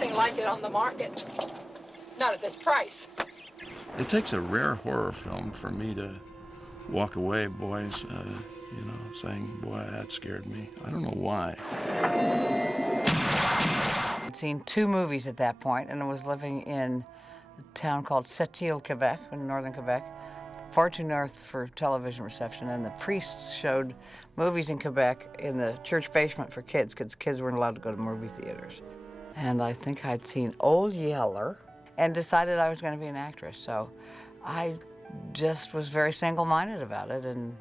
anything like it on the market. Not at this price. It takes a rare horror film for me to walk away, boys, saying, boy, that scared me. I don't know why. I'd seen 2 movies at that point, and I was living in a town called Sept-Îles, Quebec, in northern Quebec, far too north for television reception, and the priests showed movies in Quebec in the church basement for kids, because kids weren't allowed to go to movie theaters. And I think I'd seen Old Yeller and decided I was going to be an actress, so I just was very single-minded about it, and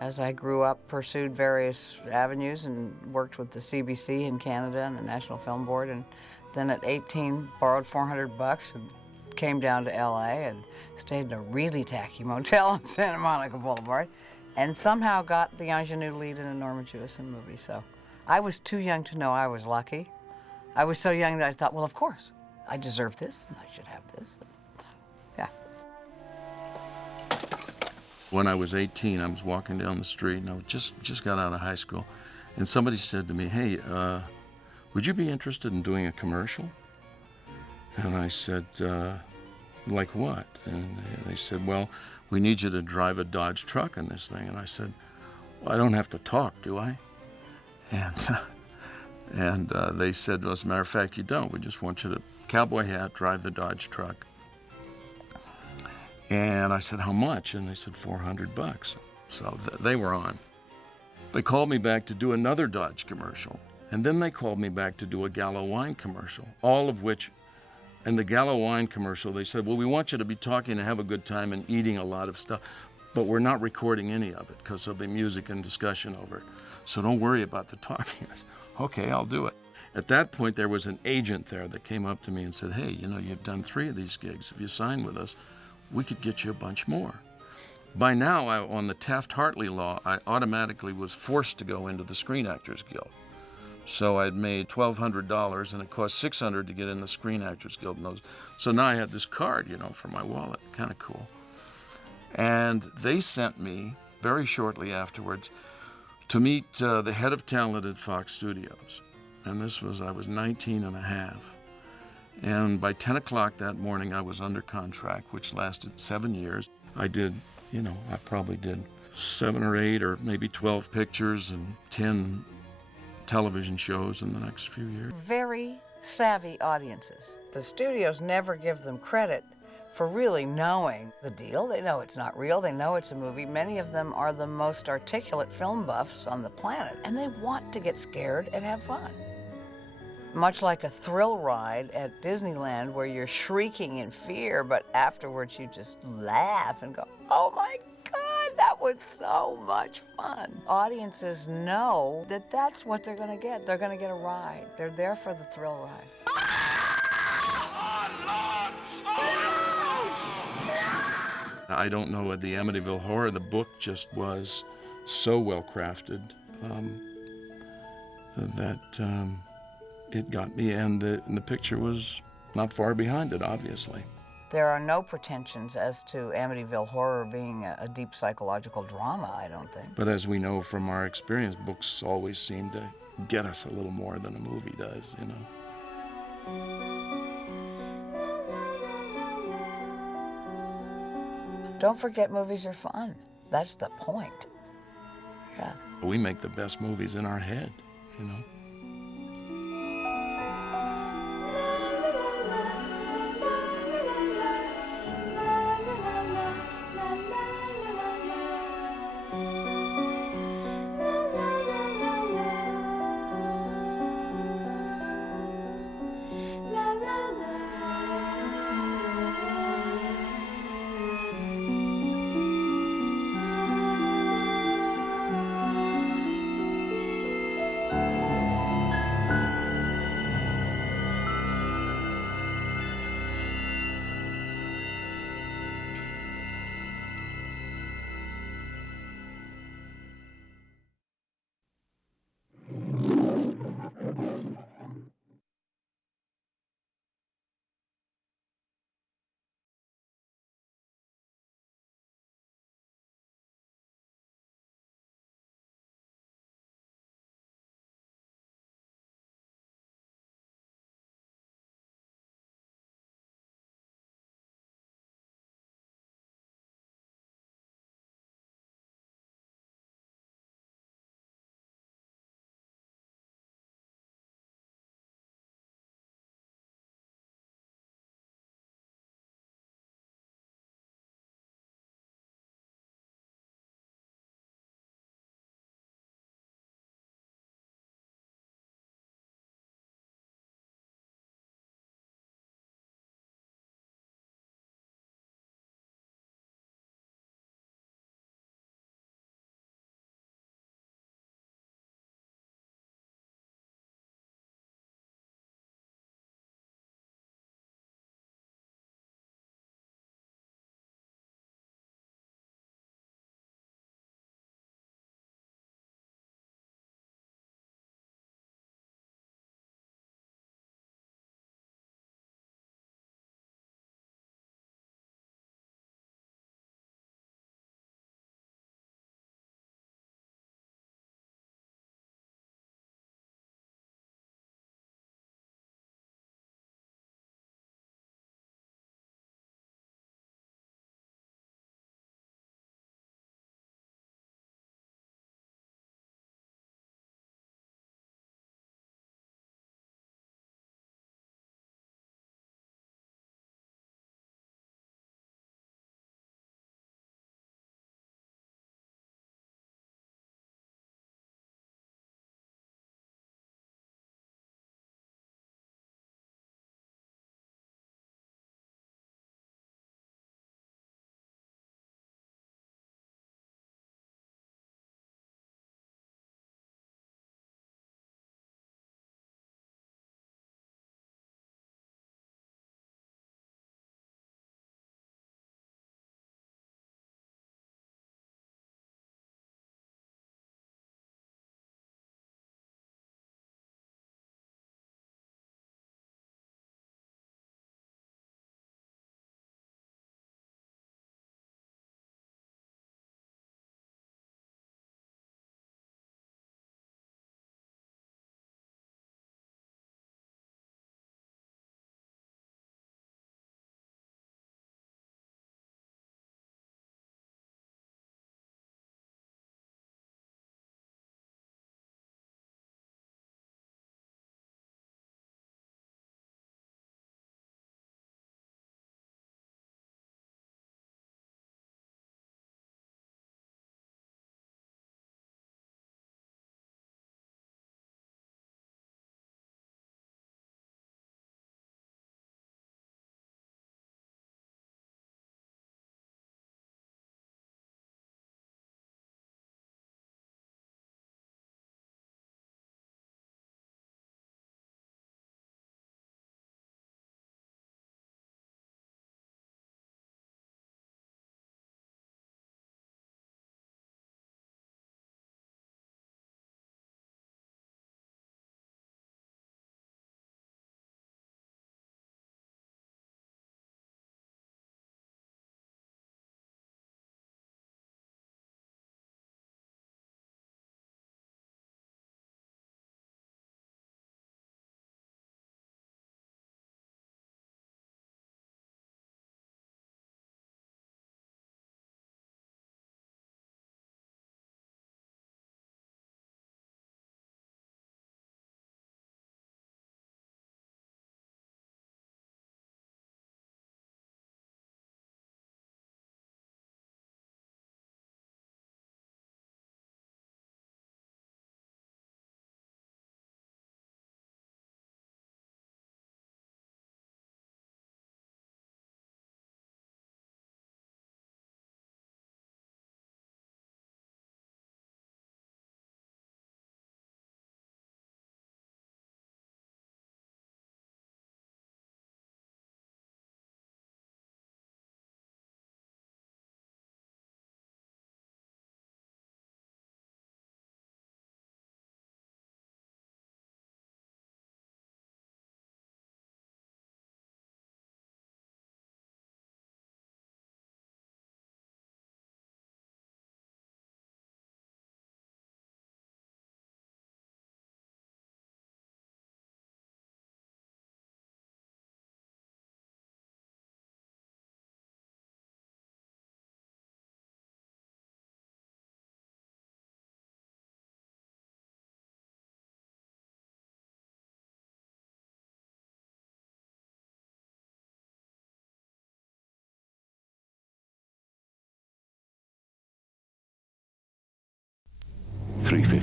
as I grew up, pursued various avenues and worked with the CBC in Canada and the National Film Board, and then at 18, borrowed $400 and came down to LA and stayed in a really tacky motel on Santa Monica Boulevard, and somehow got the ingenue lead in a Norma Jewison movie. So I was too young to know I was lucky. I was so young that I thought, well, of course, I deserve this, and I should have this. Yeah. When I was 18, I was walking down the street, and I just got out of high school, and somebody said to me, hey, would you be interested in doing a commercial? And I said, like what? And they said, well, we need you to drive a Dodge truck in this thing. And I said, well, I don't have to talk, do I? And they said, well, as a matter of fact, you don't. We just want you to cowboy hat, drive the Dodge truck. And I said, how much? And they said, $400. So they were on. They called me back to do another Dodge commercial. And then they called me back to do a Gallo wine commercial, all of which, in the Gallo wine commercial, they said, well, we want you to be talking and have a good time and eating a lot of stuff, but we're not recording any of it because there'll be music and discussion over it. So don't worry about the talking. I said, okay, I'll do it. At that point, there was an agent there that came up to me and said, hey, you've done 3 of these gigs. If you sign with us, we could get you a bunch more. By now, on the Taft-Hartley law, I automatically was forced to go into the Screen Actors Guild. So I'd made $1,200, and it cost $600 to get in the Screen Actors Guild. So now I had this card, for my wallet. Kind of cool. And they sent me, very shortly afterwards, to meet the head of talent at Fox Studios. And I was 19 and a half. And by 10 o'clock that morning, I was under contract, which lasted 7 years. I did, I probably did 7 or 8 or maybe 12 pictures and 10 television shows in the next few years. Very savvy audiences. The studios never give them credit for really knowing the deal. They know it's not real. They know it's a movie. Many of them are the most articulate film buffs on the planet, and they want to get scared and have fun. Much like a thrill ride at Disneyland where you're shrieking in fear, but afterwards you just laugh and go, oh my God, that was so much fun. Audiences know that that's what they're gonna get. They're gonna get a ride. They're there for the thrill ride. I don't know, the Amityville Horror, the book just was so well crafted that it got me, and the picture was not far behind it, obviously. There are no pretensions as to Amityville Horror being a deep psychological drama, I don't think. But as we know from our experience, books always seem to get us a little more than a movie does, Don't forget, movies are fun. That's the point. Yeah. We make the best movies in our head,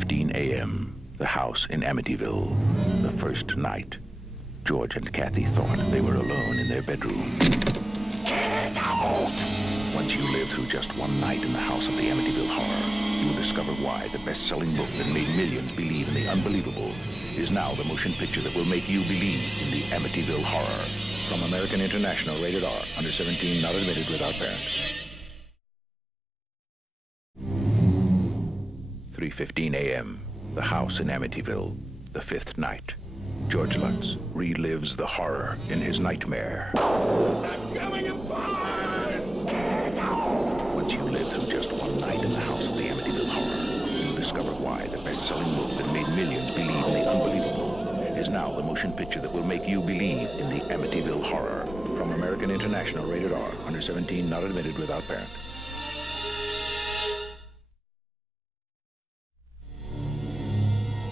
3:15 a.m., the house in Amityville, the first night. George and Kathy thought they were alone in their bedroom. Once you live through just one night in the house of the Amityville Horror, you'll discover why the best-selling book that made millions believe in the unbelievable is now the motion picture that will make you believe in the Amityville Horror. From American International, rated R, under 17, not admitted without parent. 3:15 a.m., the house in Amityville, the fifth night. George Lutz relives the horror in his nightmare. I'm coming apart! Once you live through just one night in the house of the Amityville Horror, you'll discover why the best-selling book that made millions believe in the unbelievable is now the motion picture that will make you believe in the Amityville Horror. From American International, rated R, under 17, not admitted without parent.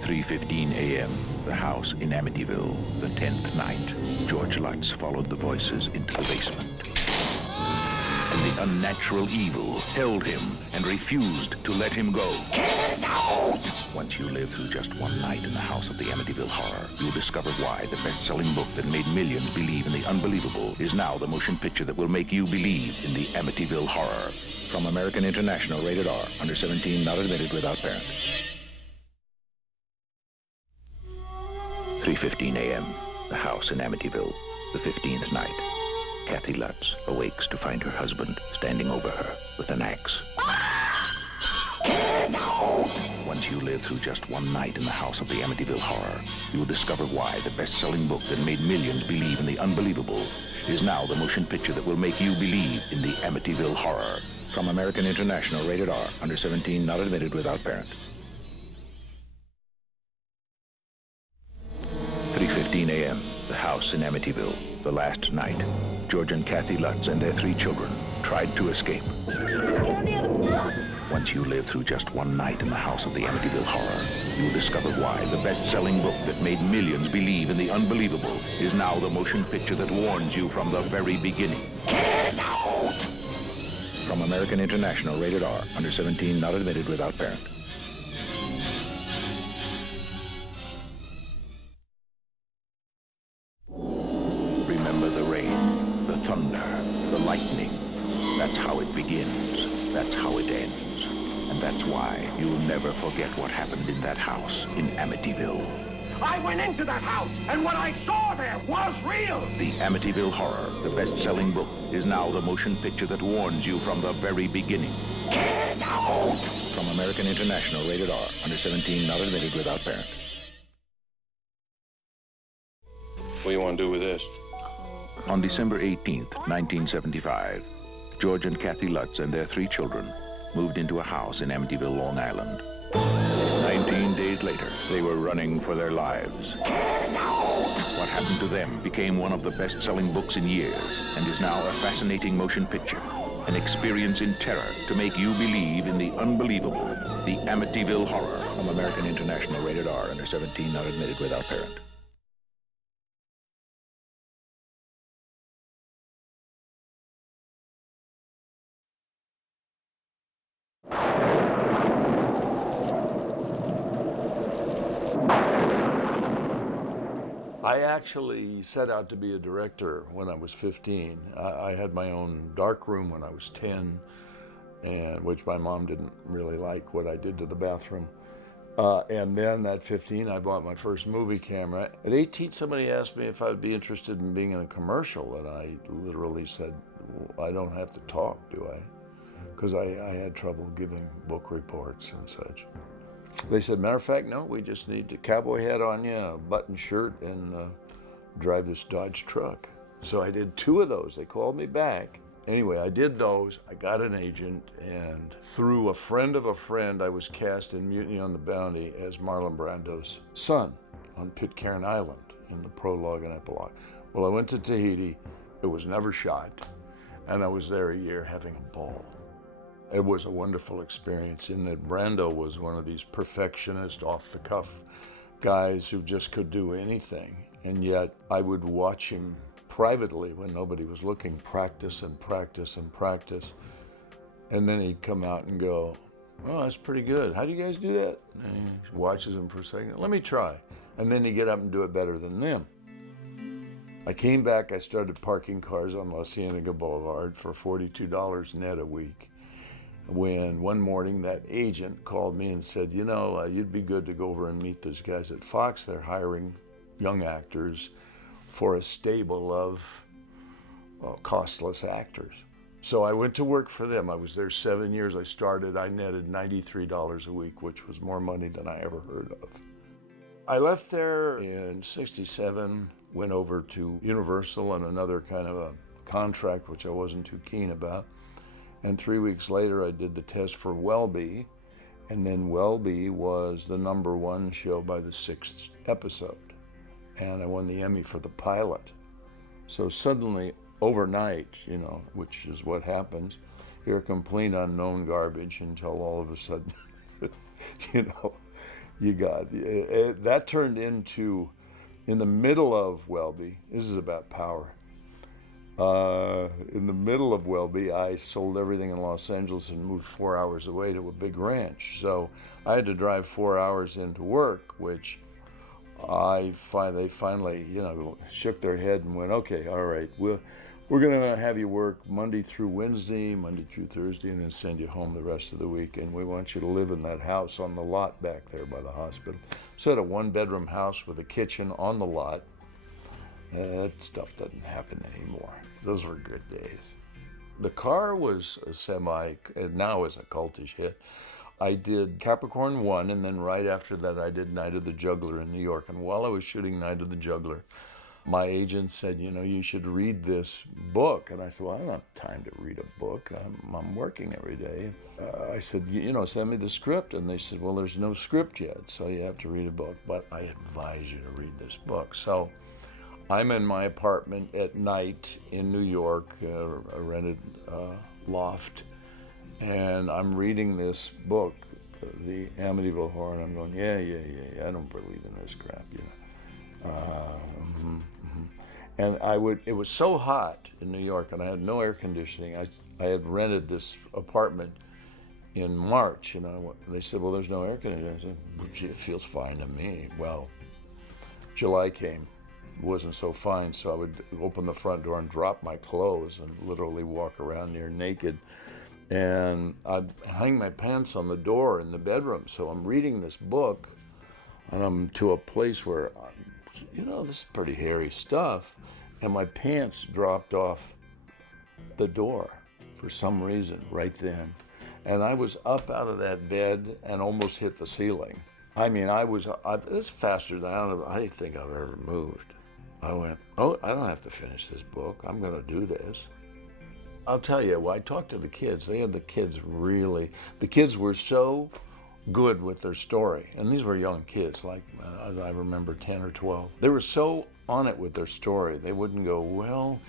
3:15 a.m., the house in Amityville, the 10th night. George Lutz followed the voices into the basement. And the unnatural evil held him and refused to let him go. Get out! Once you live through just one night in the house of the Amityville Horror, you'll discover why the best-selling book that made millions believe in the unbelievable is now the motion picture that will make you believe in the Amityville Horror. From American International, rated R, under 17, not admitted without parent. 3:15 a.m., the house in Amityville, the 15th night. Kathy Lutz awakes to find her husband standing over her with an axe. Once you live through just one night in the house of the Amityville Horror, you will discover why the best-selling book that made millions believe in the unbelievable is now the motion picture that will make you believe in the Amityville Horror. From American International, rated R, under 17, not admitted without parent. 3:15 a.m., the house in Amityville, the last night. George and Kathy Lutz and their 3 children tried to escape. Once you live through just one night in the house of the Amityville Horror, you'll discover why the best-selling book that made millions believe in the unbelievable is now the motion picture that warns you from the very beginning. Get out! From American International, rated R, under 17, not admitted without parent. Remember the rain, the thunder, the lightning. That's how it begins. That's how it ends. And that's why you'll never forget what happened in that house in Amityville. I went into that house, and what I saw there was real! The Amityville Horror, the best-selling book, is now the motion picture that warns you from the very beginning. Get out! From American International, rated R, under 17, not admitted without parent. What do you want to do with this? On December 18th, 1975, George and Kathy Lutz and their 3 children moved into a house in Amityville, Long Island. 19 days later, they were running for their lives. What happened to them became one of the best-selling books in years and is now a fascinating motion picture, an experience in terror to make you believe in the unbelievable, the Amityville Horror. From American International, rated R, under 17, not admitted without parent. I actually set out to be a director when I was 15. I had my own dark room when I was 10, and which my mom didn't really like what I did to the bathroom. And then at 15, I bought my first movie camera. At 18, somebody asked me if I would be interested in being in a commercial, and I literally said, well, I don't have to talk, do I? Because I had trouble giving book reports and such. They said, matter of fact, no, we just need a cowboy hat on you, a button shirt, and drive this Dodge truck. So I did 2 of those. They called me back. Anyway, I did those. I got an agent, and through a friend of a friend, I was cast in Mutiny on the Bounty as Marlon Brando's son on Pitcairn Island in the prologue and epilogue. Well, I went to Tahiti. It was never shot, and I was there a year having a ball. It was a wonderful experience in that Brando was one of these perfectionist, off-the-cuff guys who just could do anything. And yet I would watch him privately when nobody was looking, practice and practice and practice. And then he'd come out and go, "Oh, that's pretty good. How do you guys do that?" And he watches them for a second. "Let me try." And then you get up and do it better than them. I came back, I started parking cars on La Cienega Boulevard for $42 net a week. When one morning that agent called me and said, "You know, you'd be good to go over and meet those guys at Fox. They're hiring young actors for a stable of costless actors." So I went to work for them. I was there 7 years. I netted $93 a week, which was more money than I ever heard of. I left there in '67, went over to Universal on another kind of a contract, which I wasn't too keen about. And 3 weeks later, I did the test for Welby. And then Welby was the #1 show by the 6th episode. And I won the Emmy for the pilot. So suddenly, overnight, you know, which is what happens, you're complete unknown garbage until all of a sudden, you know, you got, that turned into, in the middle of Welby, this is about power. In the middle of Welby, I sold everything in Los Angeles and moved 4 hours away to a big ranch. So I had to drive 4 hours into work, which they finally, you know, shook their head and went, "Okay, all right, we're going to have you work Monday through Wednesday, Monday through Thursday, and then send you home the rest of the week. And we want you to live in that house on the lot back there by the hospital." So I had a 1-bedroom house with a kitchen on the lot. That stuff doesn't happen anymore. Those were good days. The car was a now is a cultish hit. I did Capricorn 1, and then right after that I did Night of the Juggler in New York. And while I was shooting Night of the Juggler, my agent said, "You know, you should read this book." And I said, "Well, I don't have time to read a book. I'm working every day." I said, "You know, send me the script." And they said, "Well, there's no script yet, so you have to read a book. But I advise you to read this book." So I'm in my apartment at night in New York, a rented loft, and I'm reading this book, the Amityville Horror, and I'm going, yeah, I don't believe in this crap, you know. And it was so hot in New York, and I had no air conditioning. I had rented this apartment in March, you know. They said, "Well, there's no air conditioning." I said, "Well, gee, it feels fine to me." Well, July came. It wasn't so fine, so I would open the front door and drop my clothes and literally walk around near naked. And I'd hang my pants on the door in the bedroom. So I'm reading this book, and I'm to a place where, you know, this is pretty hairy stuff, and my pants dropped off the door for some reason right then. And I was up out of that bed and almost hit the ceiling. I mean, this is faster than I think I've ever moved. I went, "Oh, I don't have to finish this book. I'm going to do this." I'll tell you, when I talked to the kids, the kids were so good with their story. And these were young kids, like I remember 10 or 12. They were so on it with their story. They wouldn't go, "Well,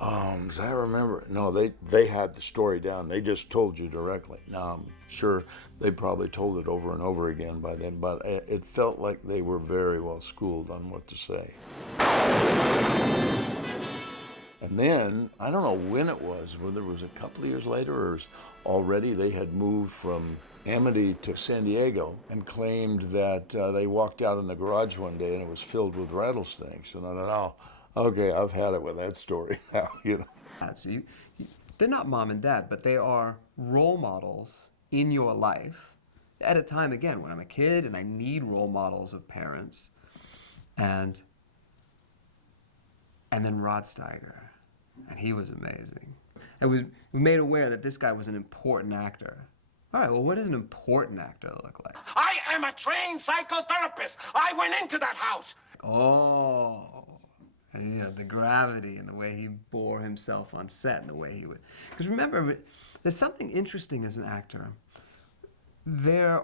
as I remember." No, they had the story down. They just told you directly. Now, I'm sure they probably told it over and over again by then, but it felt like they were very well schooled on what to say. And then, I don't know when it was, whether it was a couple of years later or already they had moved from Amity to San Diego and claimed that they walked out in the garage one day and it was filled with rattlesnakes. And I thought, "Oh, okay, I've had it with that story now," you know. So they're not mom and dad, but they are role models in your life at a time, again, when I'm a kid and I need role models of parents. And then Rod Steiger, and he was amazing. And we made aware that this guy was an important actor. All right, well, what does an important actor look like? I am a trained psychotherapist. I went into that house. Oh, and, you know, the gravity and the way he bore himself on set and the way he would. Because remember, there's something interesting as an actor. There's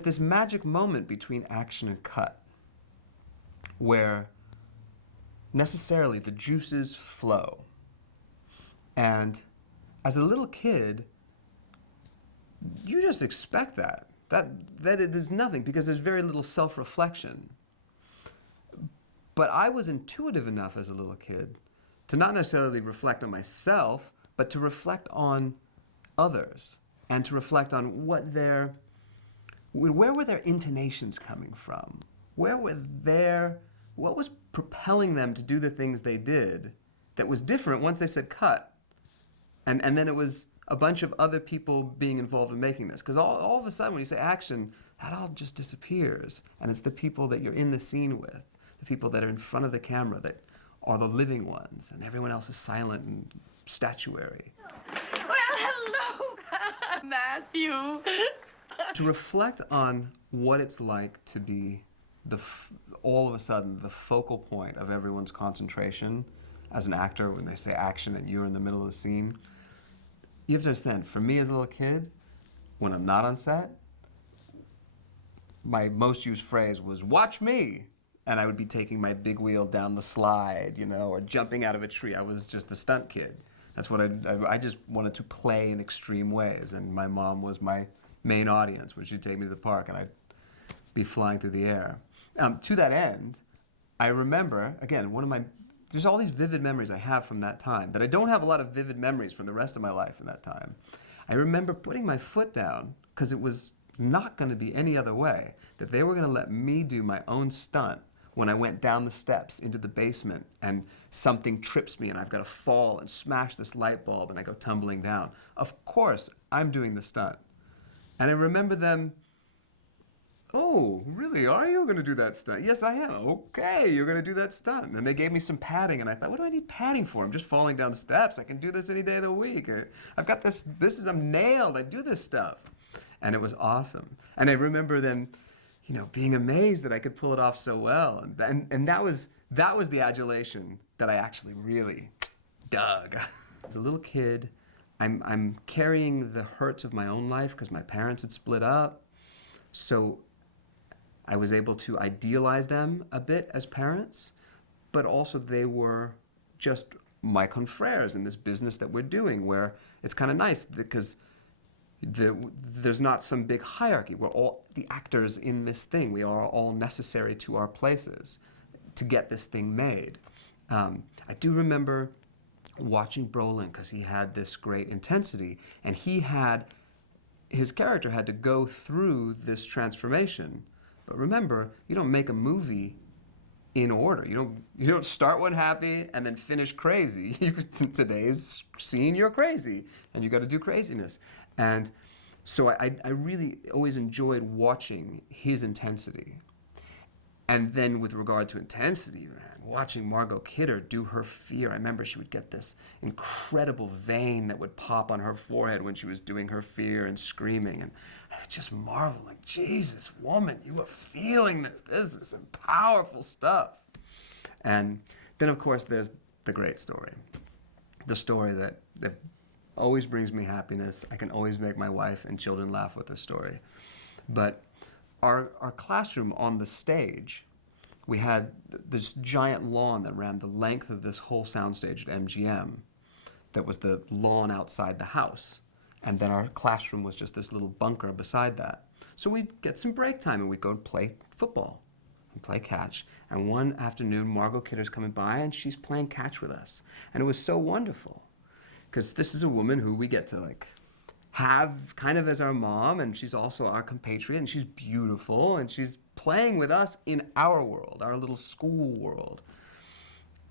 this magic moment between action and cut where necessarily the juices flow. And as a little kid, you just expect that it is nothing because there's very little self-reflection. But I was intuitive enough as a little kid to not necessarily reflect on myself, but to reflect on others and to reflect on where were their intonations coming from? What was propelling them to do the things they did that was different once they said cut? And then it was a bunch of other people being involved in making this. Because all of a sudden, when you say action, that all just disappears. And it's the people that you're in the scene with, the people that are in front of the camera that are the living ones, and everyone else is silent and statuary. Well, hello, Matthew. To reflect on what it's like to be all of a sudden the focal point of everyone's concentration as an actor when they say action and you're in the middle of the scene, you have to understand, for me as a little kid, when I'm not on set, my most used phrase was, "Watch me!" And I would be taking my big wheel down the slide, or jumping out of a tree. I was just a stunt kid. That's what I just wanted to play in extreme ways. And my mom was my main audience when she'd take me to the park and I'd be flying through the air. To that end, I remember, again, there's all these vivid memories I have from that time that I don't have a lot of vivid memories from the rest of my life in that time. I remember putting my foot down because it was not going to be any other way, that they were going to let me do my own stunt when I went down the steps into the basement and something trips me and I've got to fall and smash this light bulb and I go tumbling down. Of course, I'm doing the stunt. And I remember them, "Oh, really? Are you going to do that stunt?" "Yes, I am." "Okay, you're going to do that stunt." And they gave me some padding, and I thought, what do I need padding for? I'm just falling down steps. I can do this any day of the week. I've got I'm nailed. I do this stuff. And it was awesome. And I remember them, being amazed that I could pull it off so well. And that was the adulation that I actually really dug. As a little kid, I'm carrying the hurts of my own life because my parents had split up. So I was able to idealize them a bit as parents, but also they were just my confrères in this business that we're doing, where it's kind of nice because there's not some big hierarchy. We're all the actors in this thing. We are all necessary to our places to get this thing made. I do remember watching Brolin because he had this great intensity, and his character had to go through this transformation. But remember, you don't make a movie in order. You don't start one happy and then finish crazy. Today's scene, you're crazy, and you got to do craziness. And so I really always enjoyed watching his intensity. And then with regard to intensity, man, watching Margot Kidder do her fear. I remember she would get this incredible vein that would pop on her forehead when she was doing her fear and screaming. And I would just marvel, like, Jesus, woman, you are feeling this. This is some powerful stuff. And then, of course, there's the great story. The story that always brings me happiness. I can always make my wife and children laugh with this story. But our classroom on the stage, we had this giant lawn that ran the length of this whole soundstage at MGM. That was the lawn outside the house. And then our classroom was just this little bunker beside that. So we'd get some break time and we'd go and play football and play catch. And one afternoon, Margot Kidder's coming by and she's playing catch with us. And it was so wonderful because this is a woman who we get to have kind of as our mom, and she's also our compatriot, and she's beautiful, and she's playing with us in our world, our little school world.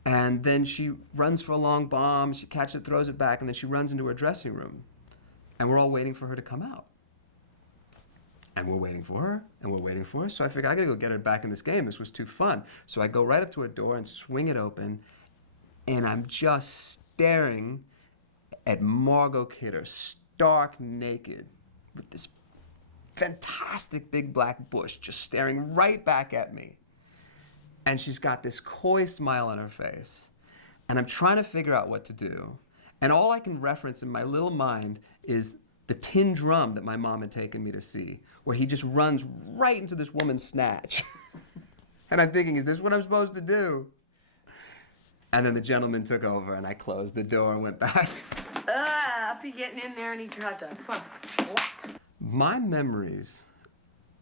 And then she runs for a long bomb, she catches it, throws it back, and then she runs into her dressing room. And we're all waiting for her to come out. And we're waiting for her, and we're waiting for her. So I figured I gotta go get her back in this game. This was too fun. So I go right up to her door and swing it open, and I'm just staring at Margot Kidder, stark naked, with this fantastic big black bush just staring right back at me. And she's got this coy smile on her face. And I'm trying to figure out what to do. And all I can reference in my little mind is the tin drum that my mom had taken me to see, where he just runs right into this woman's snatch. And I'm thinking, is this what I'm supposed to do? And then the gentleman took over, and I closed the door and went back. I'll be getting in there and eat your hot dogs. Come on. My memories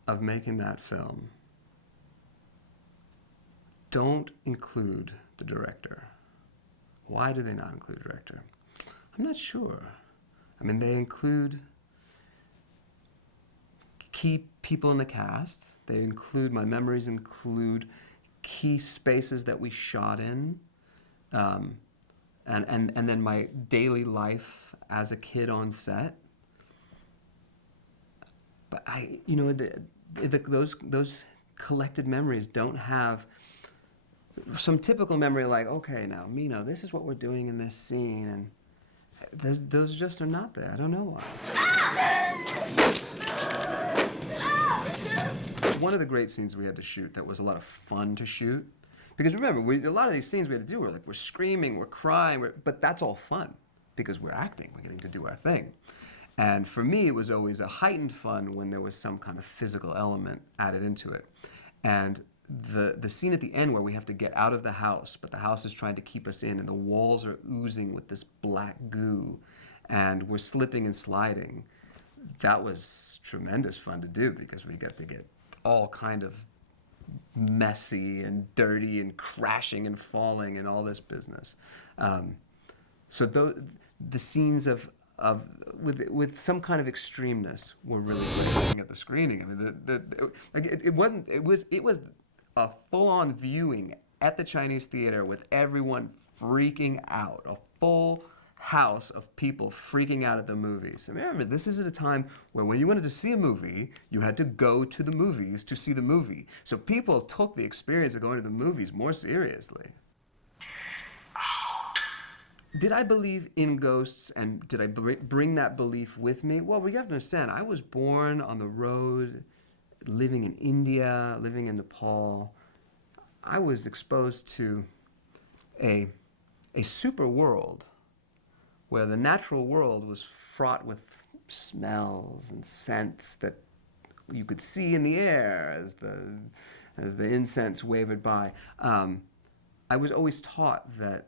of making that film don't include the director. Why do they not include the director? I'm not sure. I mean, they include key people in the cast. My memories include key spaces that we shot in, and then my daily life as a kid on set. But those collected memories don't have some typical memory like, okay, now Mino, this is what we're doing in this scene, and those just are not there. I don't know why. One of the great scenes we had to shoot that was a lot of fun to shoot, because remember, a lot of these scenes we had to do, we're screaming, we're crying, but that's all fun because we're acting, we're getting to do our thing. And for me, it was always a heightened fun when there was some kind of physical element added into it. And the scene at the end where we have to get out of the house, but the house is trying to keep us in, and the walls are oozing with this black goo, and we're slipping and sliding. That was tremendous fun to do because we got to get all kind of messy and dirty and crashing and falling and all this business. So the scenes with some kind of extremeness were really great at the screening. I mean, it was a full-on viewing at the Chinese theater with everyone freaking out, a full house of people freaking out at the movies. I mean, remember, this is at a time where when you wanted to see a movie, you had to go to the movies to see the movie. So people took the experience of going to the movies more seriously. Did I believe in ghosts, and did I bring that belief with me? Well, we have to understand, I was born on the road, living in India, living in Nepal. I was exposed to a super world where the natural world was fraught with smells and scents that you could see in the air as the incense wavered by. I was always taught that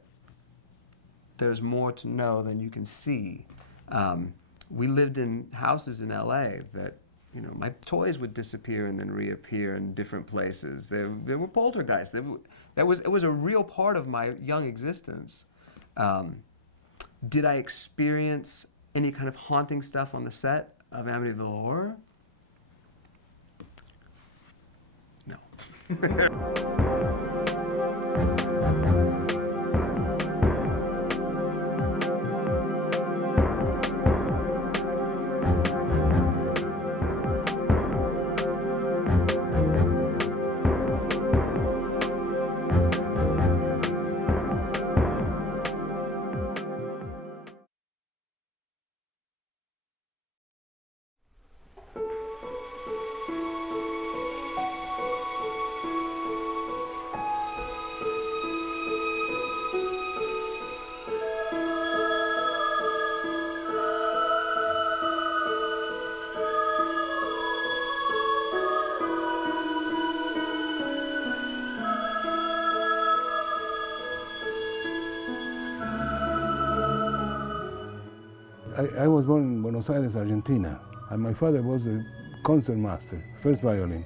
there's more to know than you can see. We lived in houses in LA that, my toys would disappear and then reappear in different places. There were poltergeists. It was a real part of my young existence. Did I experience any kind of haunting stuff on the set of Amityville Horror? No. I was born in Buenos Aires, Argentina, and my father was the concertmaster, first violin,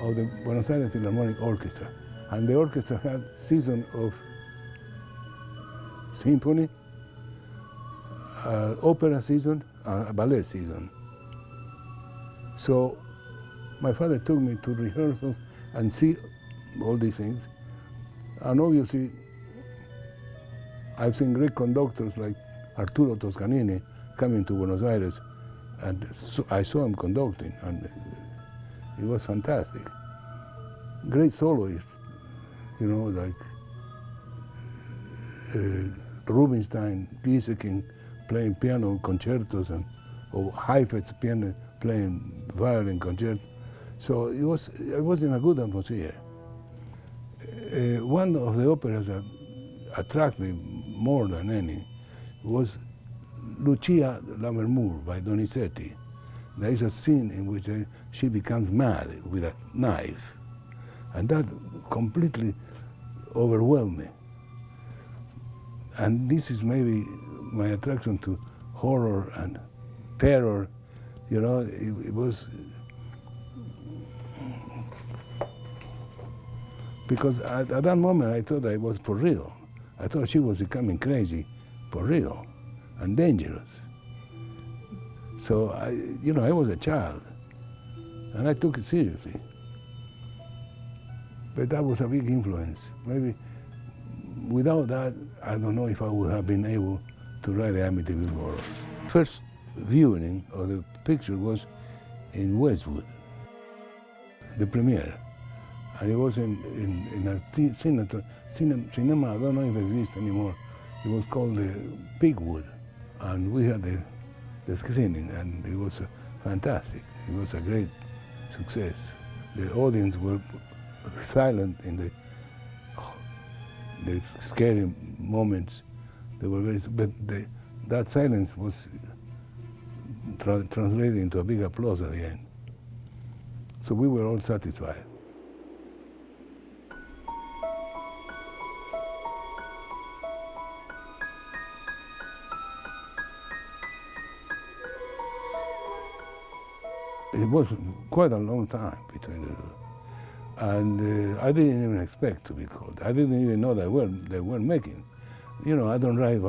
of the Buenos Aires Philharmonic Orchestra. And the orchestra had season of symphony, opera season, ballet season. So my father took me to rehearsals and see all these things. And obviously, I've seen great conductors like Arturo Toscanini coming to Buenos Aires, and so I saw him conducting, and it was fantastic. Great soloists, like Rubinstein, Gieseking playing piano concertos, or Heifetz piano playing violin concertos. So it was in a good atmosphere. One of the operas that attracted me more than any was Lucia Lammermoor by Donizetti. There is a scene in which she becomes mad with a knife, and that completely overwhelmed me. And this is maybe my attraction to horror and terror. It was because at that moment I thought I was for real. I thought she was becoming crazy for real and dangerous. So I was a child, And I took it seriously. But that was a big influence. Maybe without that, I don't know if I would have been able to write the Amityville horror. First viewing of the picture was in Westwood, the premiere. And it was in a cinema, I don't know if it exists anymore. It was called the Pigwood. And we had the screening, and it was fantastic. It was a great success. The audience were silent in the scary moments. They were very, but that silence was translated into a big applause at the end. So we were all satisfied. It was quite a long time between the two. And I didn't even expect to be called. I didn't even know they were making. You know, I don't read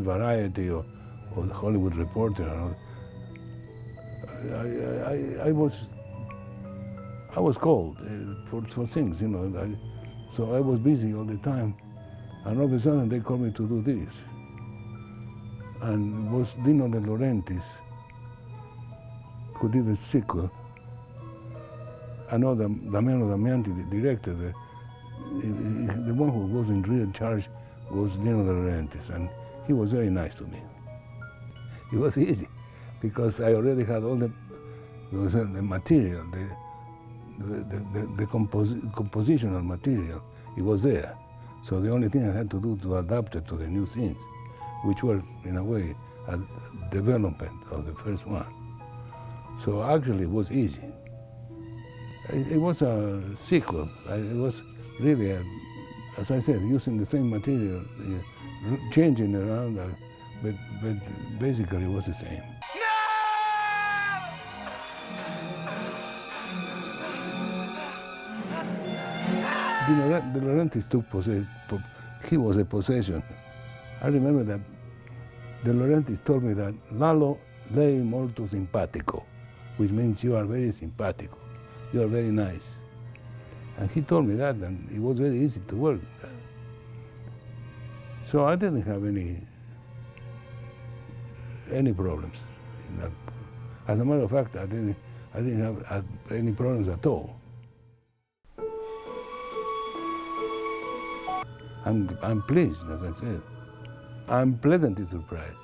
Variety or the Hollywood Reporter. I was called for things, you know. So I was busy all the time. And all of a sudden they called me to do this. And it was Dino De Laurentiis who did the sequel. I know Damiano Damianti, the director, the one who was in real charge was Dino De Laurentiis, and he was very nice to me. It was easy, because I already had all the material, the compositional material. It was there. So the only thing I had to do to adapt it to the new scenes, which were, in a way, a development of the first one. So actually it was easy. It was a sequel. It was really, as I said, using the same material, changing around, but basically it was the same. De Laurentiis took possession. He was a possession. I remember that De Laurentiis told me that Lalo lei molto simpatico, which means you are very simpatico. You are very nice. And he told me that, and it was very easy to work. So I didn't have any problems in that. As a matter of fact, I didn't have any problems at all. I'm pleased, as I said. I'm pleasantly surprised.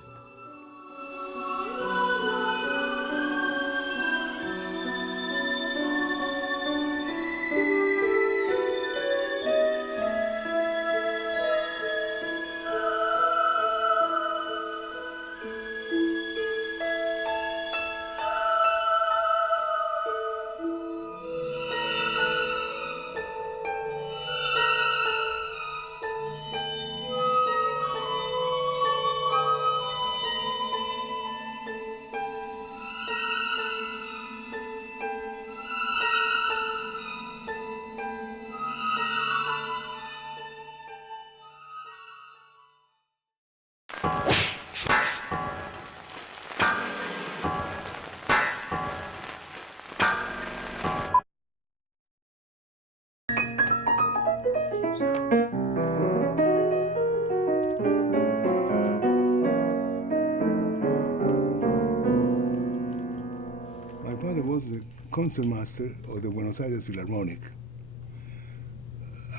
My father was the concertmaster of the Buenos Aires Philharmonic,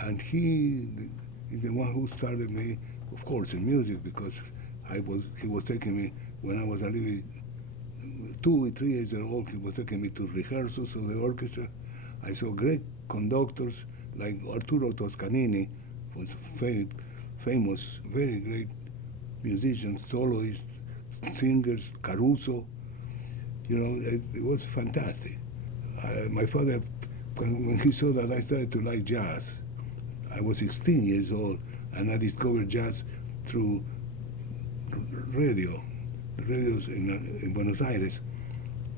and he is the one who started me, of course, in music, because he was taking me when I was a little 2 or 3 years old. He was taking me to rehearsals of the orchestra. I saw great conductors like Arturo Toscanini, who was very famous, very great musicians, soloists, singers, Caruso. You know, it was fantastic. My father, when he saw that I started to like jazz, I was 16 years old, and I discovered jazz through radio. The radios in Buenos Aires.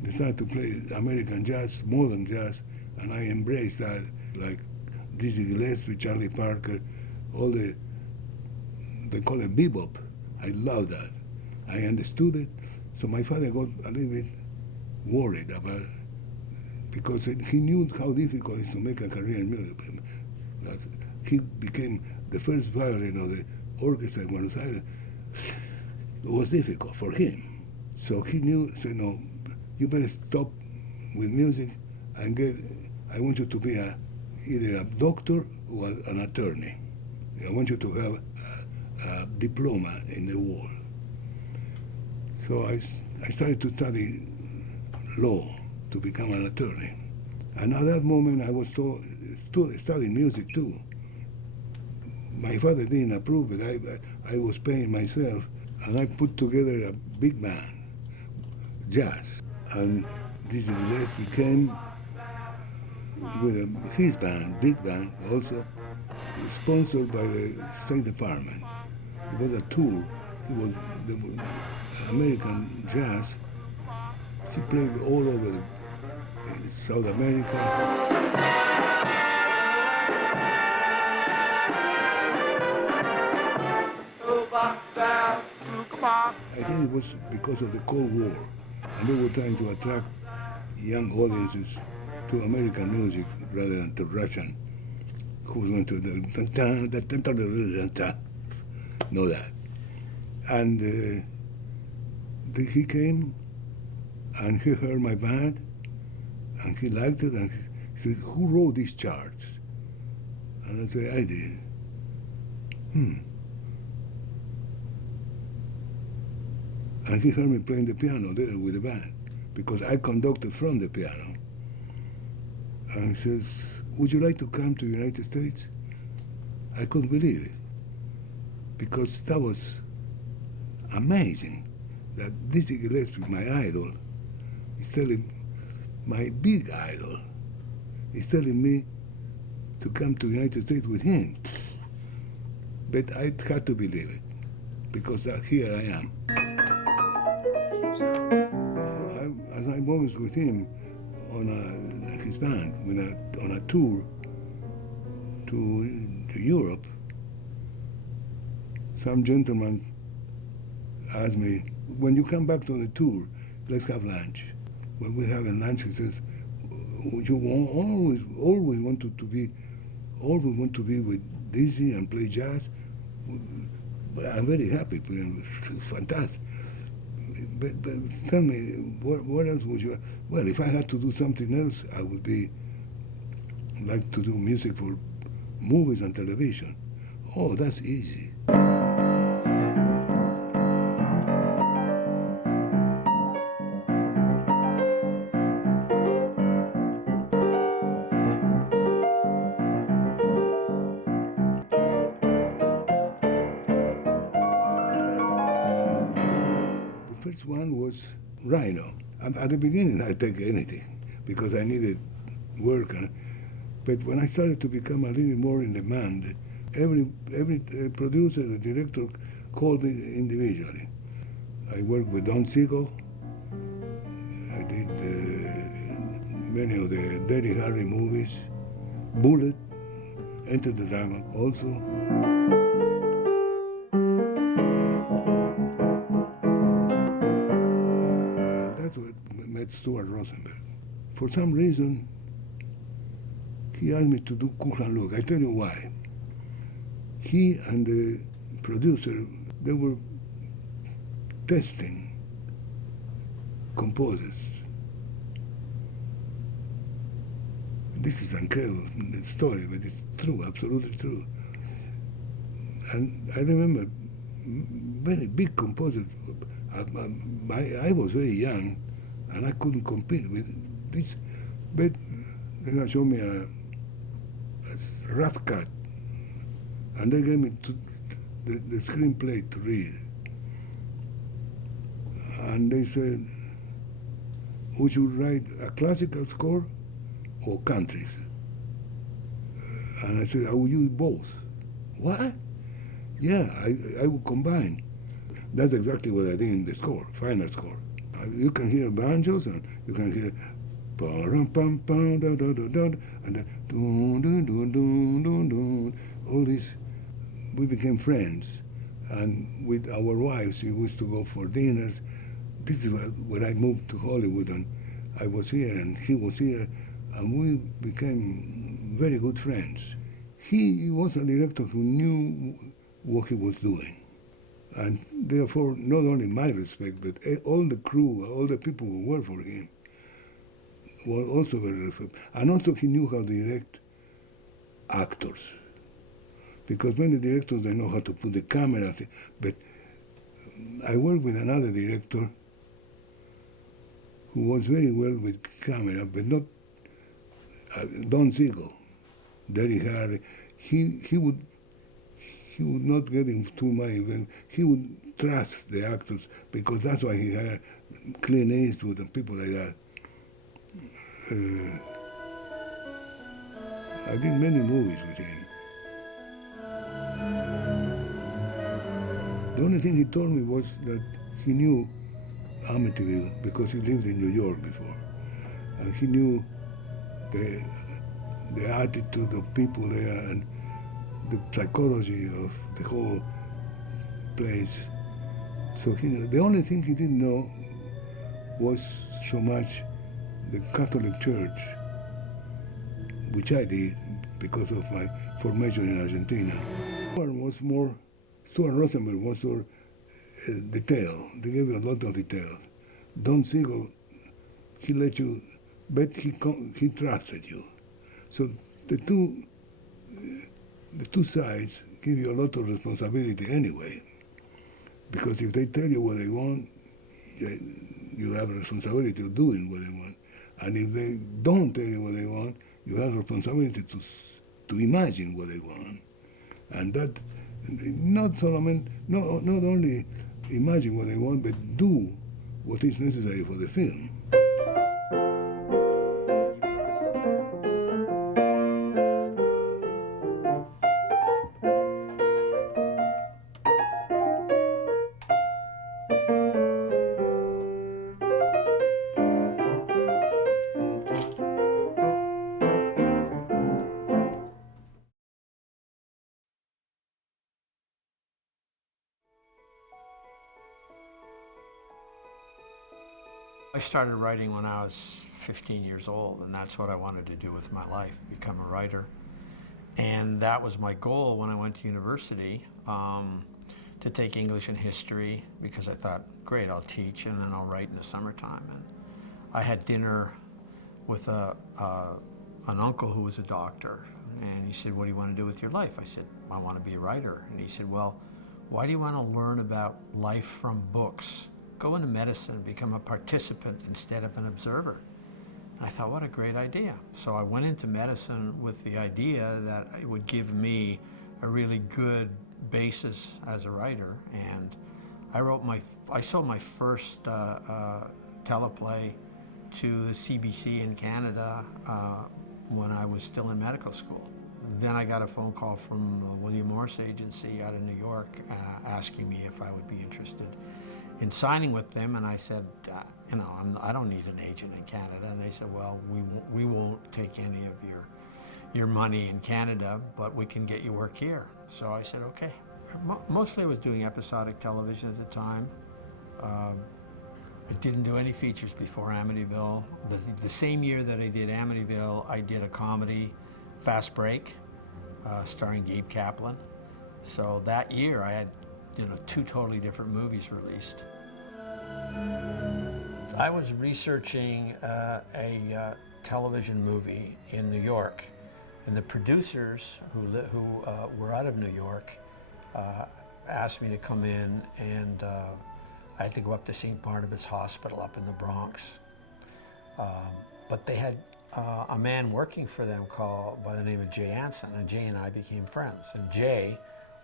They started to play American jazz, modern jazz, and I embraced that, like Dizzy Gillespie, Charlie Parker, all they call it bebop. I love that. I understood it. So my father got a little bit worried about because he knew how difficult it is to make a career in music. He became the first violin of the orchestra in Buenos Aires. It was difficult for him. So he knew, said, no, you better stop with music and I want you to be either a doctor or an attorney. I want you to have a diploma in the war. So I started to law to become an attorney. And at that moment I was studying music too. My father didn't approve it. I was paying myself, and I put together a big band, jazz. And Dizzy Gillespie came with his band, big band, also sponsored by the State Department. It was a tour. He was the American jazz. He played all over South America. I think it was because of the Cold War, and they were trying to attract young audiences to American music rather than to Russian, who was going to know that. And he came, and he heard my band, and he liked it, and he said, "Who wrote these charts?" And I said, "I did." And he heard me playing the piano there with the band, because I conducted from the piano. And he says, "Would you like to come to the United States?" I couldn't believe it, because that was amazing, that Dizzy Gillespie, my idol, is telling, my big idol, is telling me to come to the United States with him. But I had to believe it, because here I am. As I was with him on his band, on a tour to Europe, some gentleman asked me, "When you come back to the tour, let's have lunch." When we have a lunch, he says, "You always wanted to be with Dizzy and play jazz." But I'm very happy, fantastic. But tell me, what else would you? Well, if I had to do something else, I would like to do music for movies and television. Oh, that's easy. First one was Rhino. At the beginning, I take anything because I needed work. But when I started to become a little more in demand, every producer, the director called me individually. I worked with Don Siegel. I did many of the Dirty Harry movies. Bullet, Enter the Dragon also. Met Stuart Rosenberg. For some reason, he asked me to do Cool Hand Luke. I tell you why. He and the producer, they were testing composers. This is an incredible story, but it's true, absolutely true. And I remember very big composers. I was very young, and I couldn't compete with this. But they showed me a rough cut, and they gave me the screenplay to read. And they said, "Would you write a classical score or countries?" And I said, "I will use both." What? Yeah, I will combine. That's exactly what I did in the score, final score. You can hear banjos, and you can hear pam pam pam da da da da, and then dun dun dun dun dun dun. All this, we became friends, and with our wives, we used to go for dinners. This is when I moved to Hollywood, and I was here and he was here, and we became very good friends. He was a director who knew what he was doing. And therefore, not only my respect, but all the crew, all the people who worked for him were also very respectful. And also he knew how to direct actors. Because many directors, they know how to put the camera, but I worked with another director who was very well with camera, but not Don Siegel, very hard. He would not get him too money. When he would trust the actors, because that's why he hired Clint Eastwood and people like that. I did many movies with him. The only thing he told me was that he knew Amityville because he lived in New York before, and he knew the attitude of people there and the psychology of the whole place. So the only thing he didn't know was so much the Catholic Church, which I did because of my formation in Argentina. Stuart Rosenberg was more detail. They gave you a lot of detail. Don Siegel, he let you, but he trusted you. So the two sides give you a lot of responsibility anyway, because if they tell you what they want, you have a responsibility of doing what they want. And if they don't tell you what they want, you have a responsibility to imagine what they want. And that, not only imagine what they want, but do what is necessary for the film. I started writing when I was 15 years old, and that's what I wanted to do with my life, become a writer. And that was my goal when I went to university, to take English and history, because I thought, great, I'll teach and then I'll write in the summertime. And I had dinner with an uncle who was a doctor, and he said, what do you want to do with your life? I said, I want to be a writer. And he said, well, why do you want to learn about life from books? Go into medicine, become a participant instead of an observer. And I thought, what a great idea. So I went into medicine with the idea that it would give me a really good basis as a writer. And I sold my first teleplay to the CBC in Canada when I was still in medical school. Then I got a phone call from the William Morris Agency out of New York asking me if I would be interested in signing with them, and I said, I don't need an agent in Canada. And they said, well, we won't take any of your money in Canada, but we can get you work here. So I said, okay. Mostly I was doing episodic television at the time. I didn't do any features before Amityville. The same year that I did Amityville, I did a comedy, Fast Break, starring Gabe Kaplan. So that year I had two totally different movies released. I was researching a television movie in New York, and the producers who were out of New York asked me to come in, and I had to go up to St. Barnabas Hospital up in the Bronx. But they had a man working for them called by the name of Jay Anson, and Jay and I became friends. And Jay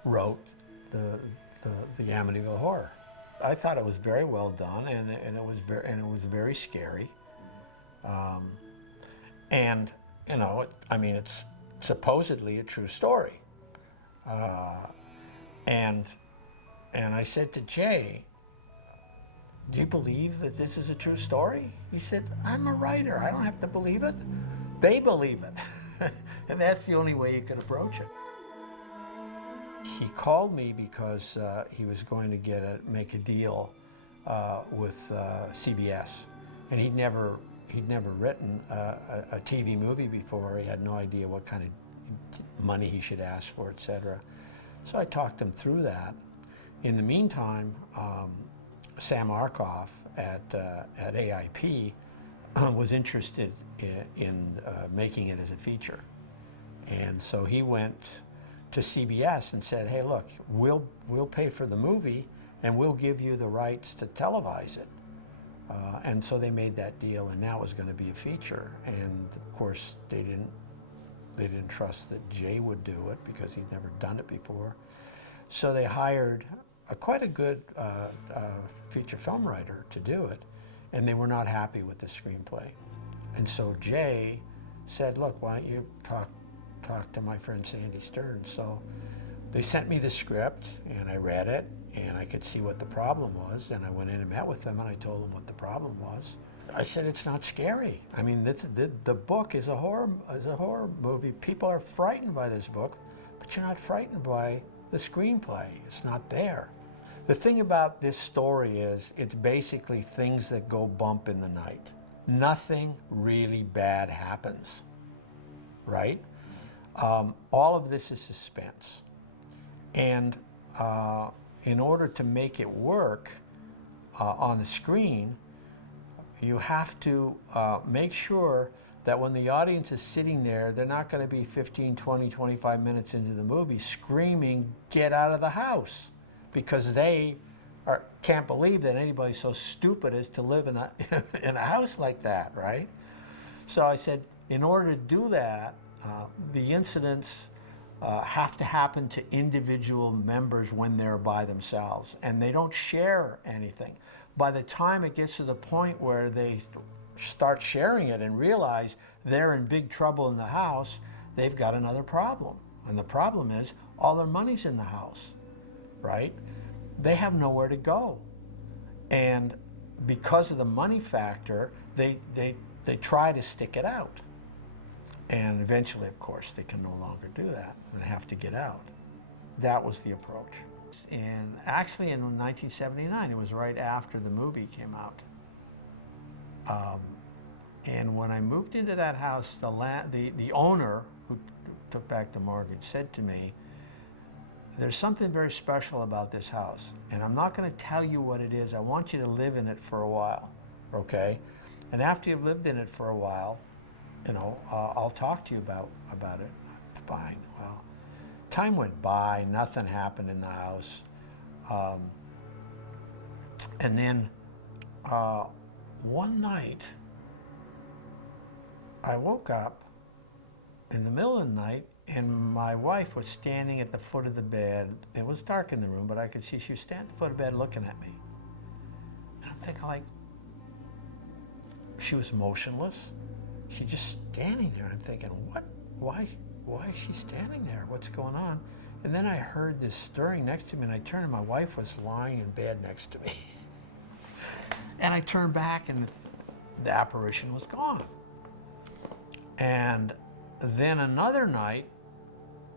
wrote the Amityville Horror. I thought it was very well done, and it was very scary. And it's supposedly a true story. And I said to Jay, do you believe that this is a true story? He said, I'm a writer. I don't have to believe it. They believe it. And that's the only way you can approach it. He called me because he was going to make a deal with CBS. And he'd never he'd never written a TV movie before. He had no idea what kind of money he should ask for, etc. So I talked him through that. In the meantime, Sam Arkoff at AIP was interested in making it as a feature. And so he went to CBS and said, hey, look, we'll pay for the movie and we'll give you the rights to televise it. And so they made that deal, and now it was going to be a feature. And of course, they didn't trust that Jay would do it because he'd never done it before. So they hired quite a good feature film writer to do it, and they were not happy with the screenplay. And so Jay said, look, why don't you talk to my friend Sandy Stern? So they sent me the script, and I read it, and I could see what the problem was, and I went in and met with them, and I told them what the problem was. I said, it's not scary. I mean, the book is a horror movie. People are frightened by this book, but you're not frightened by the screenplay. It's not there. The thing about this story is it's basically things that go bump in the night. Nothing really bad happens, right? All of this is suspense. And in order to make it work on the screen, you have to make sure that when the audience is sitting there, they're not going to be 15, 20, 25 minutes into the movie screaming, get out of the house, because they can't believe that anybody's so stupid as to live in a house like that, right? So I said, in order to do that, the incidents have to happen to individual members when they're by themselves, and they don't share anything. By the time it gets to the point where they start sharing it and realize they're in big trouble in the house, they've got another problem. And the problem is all their money's in the house, right? They have nowhere to go. And because of the money factor, they try to stick it out. And eventually, of course, they can no longer do that and have to get out. That was the approach. And actually in 1979, it was right after the movie came out. And when I moved into that house, the owner who took back the mortgage said to me, there's something very special about this house, and I'm not going to tell you what it is. I want you to live in it for a while, okay? And after you've lived in it for a while, you know, I'll talk to you about it. Fine. Well, time went by, nothing happened in the house. And then one night, I woke up in the middle of the night, and my wife was standing at the foot of the bed. It was dark in the room, but I could see she was standing at the foot of the bed looking at me. And I'm thinking, like, she was motionless. She's just standing there. I'm thinking, what? Why is she standing there? What's going on? And then I heard this stirring next to me, and I turned, and my wife was lying in bed next to me. And I turned back, and the apparition was gone. And then another night,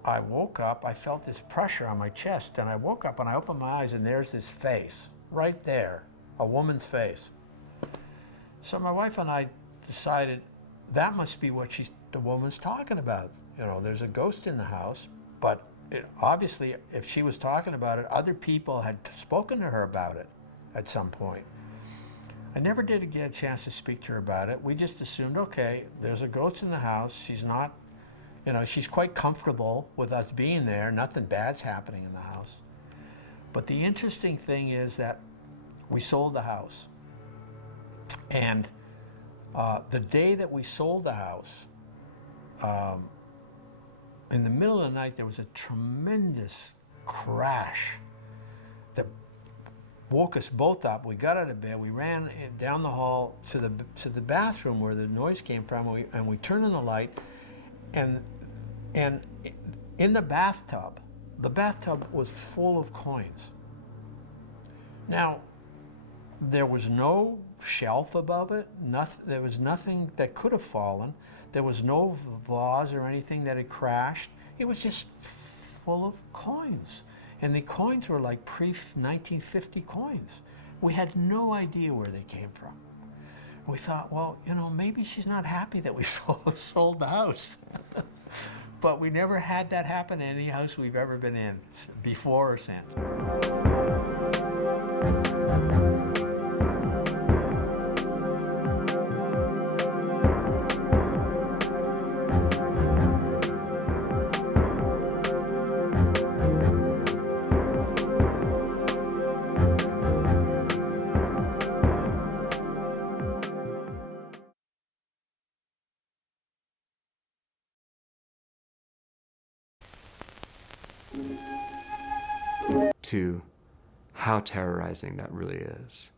I woke up, I felt this pressure on my chest, and I woke up and I opened my eyes, and there's this face right there, a woman's face. So my wife and I decided that must be what the woman's talking about. You know, there's a ghost in the house, but obviously if she was talking about it, other people had spoken to her about it at some point. I never did get a chance to speak to her about it. We just assumed, okay, there's a ghost in the house. She's not, you know, she's quite comfortable with us being there. Nothing bad's happening in the house. But the interesting thing is that we sold the house. And the day that we sold the house, in the middle of the night, there was a tremendous crash that woke us both up. We got out of bed. We ran down the hall to the bathroom where the noise came from, and we turned on the light. And in the bathtub was full of coins. Now, there was no shelf above it. There was nothing that could have fallen. There was no vase or anything that had crashed. It was just full of coins. And the coins were like pre-1950 coins. We had no idea where they came from, We thought, well, you know, maybe she's not happy that we sold the house. But we never had that happen in any house we've ever been in, before or since. To how terrorizing that really is.